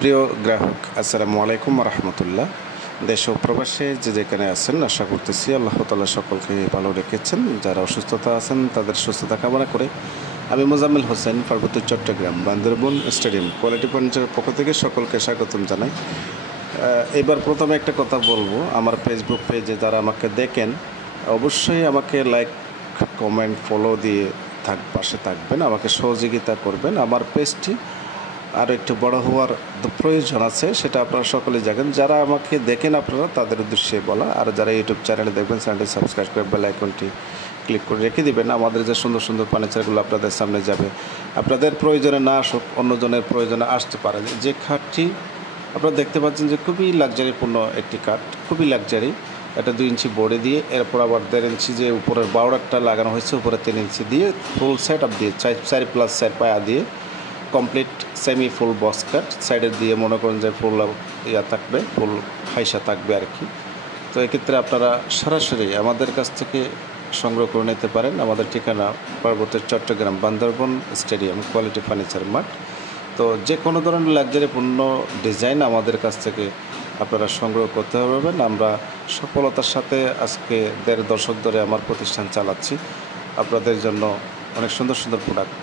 প্রিয় গ্রাহক, আসসালামু আলাইকুম রহমতুল্লাহ। দেশ ও প্রবাসে যে যেখানে আছেন, আশা করতেছি আল্লাহ তাআলা সকলকে ভালো রেখেছেন। যারা অসুস্থতা আছেন তাদের সুস্থতা কামনা করে আমি মোজাম্মেল হোসেন, পার্বত্য চট্টগ্রাম, বান্দরবন স্টেডিয়াম কোয়ালিটি ফার্নিচারের পক্ষ থেকে সকলকে স্বাগতম জানাই। এবার প্রথমে একটা কথা বলবো, আমার ফেসবুক পেজে যারা আমাকে দেখেন অবশ্যই আমাকে লাইক, কমেন্ট, ফলো দিয়ে পাশে থাকবেন, আমাকে সহযোগিতা করবেন। আমার পেজটি আর একটু বড় হওয়ার প্রয়োজন আছে, সেটা আপনারা সকলেই জানেন। যারা আমাকে দেখেন আপনারা তাদের উদ্দেশ্যে বলা, আর যারা ইউটিউব চ্যানেলে দেখবেন চ্যানেলটি সাবস্ক্রাইব করে বেল আইকনটি ক্লিক করে রেখে দিবেন। আমাদের যে সুন্দর সুন্দর ফার্নিচারগুলো আপনাদের সামনে যাবে, আপনাদের প্রয়োজনে না আসুক, অন্যজনের প্রয়োজনে আসতে পারে। যে খাটটি আপনারা দেখতে পাচ্ছেন যে খুবই লাক্সারিপূর্ণ একটি কাঠ, খুবই লাক্সারি। এটা 2 ইঞ্চি বোর্ডে দিয়ে, এরপর আবার 1.5 ইঞ্চি যে উপরের বাউডারটা লাগানো হয়েছে, উপরে 3 ইঞ্চি দিয়ে ফুল সেট আপ দিয়ে 4+4 পায়া দিয়ে complete semi full box cut. সাইডের দিয়ে মনে করেন যে ফুল থাকবে, ফুল হাইসা থাকবে আর কি। তো এক্ষেত্রে আপনারা সরাসরি আমাদের কাছ থেকে সংগ্রহ করে নিতে পারেন। আমাদের ঠিকানা পার্বত্য Chattogram, Bandarban stadium, quality furniture mart. তো যে কোনো ধরনের লাক্সারিপূর্ণ ডিজাইন আমাদের কাছ থেকে আপনারা সংগ্রহ করতে পারবেন। আমরা সফলতার সাথে আজকে 1.5 দশক ধরে আমার প্রতিষ্ঠান চালাচ্ছি। আপনাদের জন্য অনেক সুন্দর সুন্দর প্রোডাক্ট